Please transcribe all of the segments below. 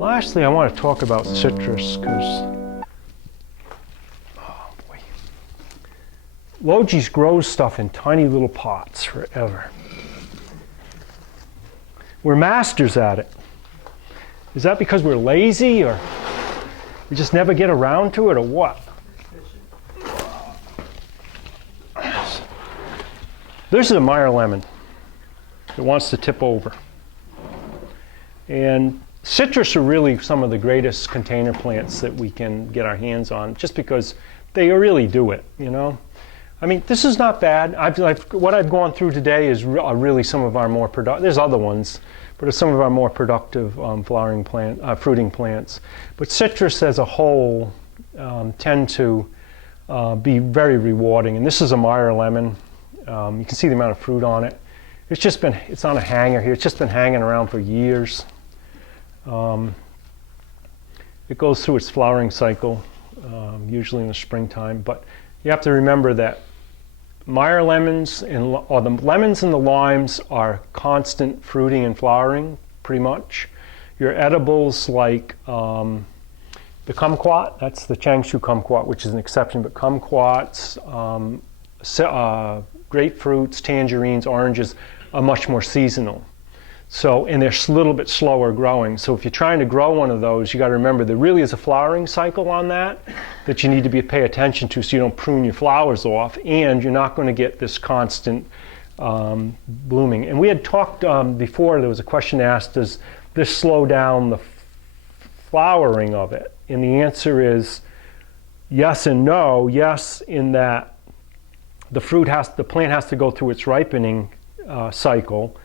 Lastly, I want to talk about citrus because, oh boy, Logee grows stuff in tiny little pots forever. We're masters at it. Is that because we're lazy or we just never get around to it or what? This is a Meyer Lemon that wants to tip over. And citrus are really some of the greatest container plants that we can get our hands on just because they really do it, you know? I mean, this is not bad. What I've gone through today is really some of our more productive, there's other ones, but it's some of our more productive fruiting plants. But citrus as a whole tend to be very rewarding. And this is a Meyer Lemon. You can see the amount of fruit on it. It's on a hanger here. It's just been hanging around for years. It goes through its flowering cycle, usually in the springtime. But you have to remember that Meyer lemons, or the lemons and the limes are constant fruiting and flowering, pretty much. Your edibles like the kumquat, that's the Changshu kumquat, which is an exception, but kumquats, grapefruits, tangerines, oranges are much more seasonal. So, and they're a little bit slower growing. So if you're trying to grow one of those, you got to remember there really is a flowering cycle on that you need to pay attention to so you don't prune your flowers off, and you're not going to get this constant blooming. And we had talked before, there was a question asked, does this slow down the flowering of it? And the answer is yes and no. Yes, in that the plant has to go through its ripening cycle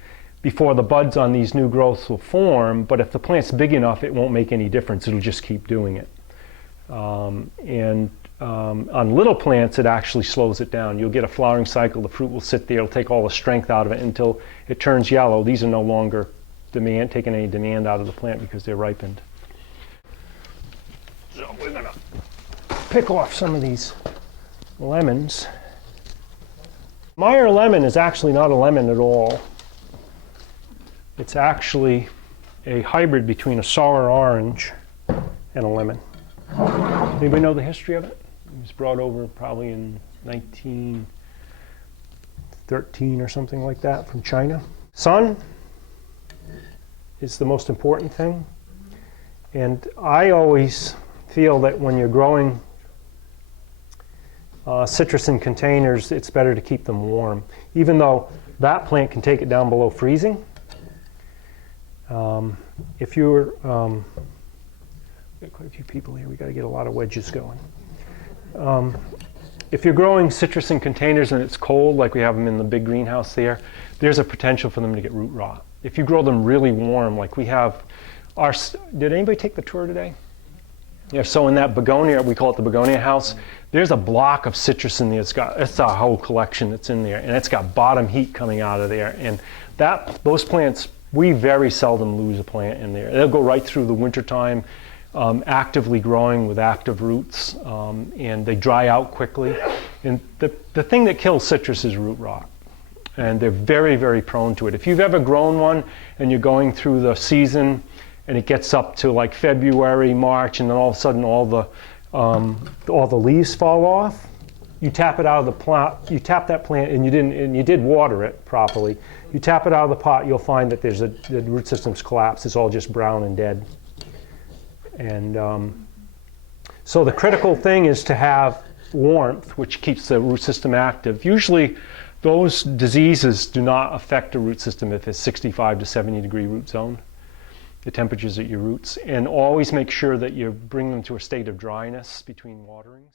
before the buds on these new growths will form, but if the plant's big enough, it won't make any difference. It'll just keep doing it. On little plants, it actually slows it down. You'll get a flowering cycle, the fruit will sit there, it'll take all the strength out of it until it turns yellow. These are no longer taking any demand out of the plant because they're ripened. So we're gonna pick off some of these lemons. Meyer Lemon is actually not a lemon at all. It's actually a hybrid between a sour orange and a lemon. Anybody know the history of it? It was brought over probably in 1913 or something like that from China. Sun is the most important thing. And I always feel that when you're growing citrus in containers, it's better to keep them warm. Even though that plant can take it down below freezing. If you're, we've got quite a few people here, we got to get a lot of wedges going. If you're growing citrus in containers and it's cold, like we have them in the big greenhouse there, there's a potential for them to get root rot. If you grow them really warm, like we have did anybody take the tour today? Yeah, so in that begonia, we call it the begonia house, there's a block of citrus in there. It's a whole collection that's in there, and it's got bottom heat coming out of there. And those plants, we very seldom lose a plant in there. They'll go right through the wintertime, actively growing with active roots, and they dry out quickly. And the thing that kills citrus is root rot. And they're very, very prone to it. If you've ever grown one and you're going through the season and it gets up to like February, March, and then all of a sudden all the leaves fall off, you tap it out of the plant, you tap that plant and you did water it properly. You tap it out of the pot, you'll find that the root system's collapsed. It's all just brown and dead. And so the critical thing is to have warmth, which keeps the root system active. Usually those diseases do not affect the root system if it's 65 to 70 degree root zone, the temperatures at your roots. And always make sure that you bring them to a state of dryness between waterings.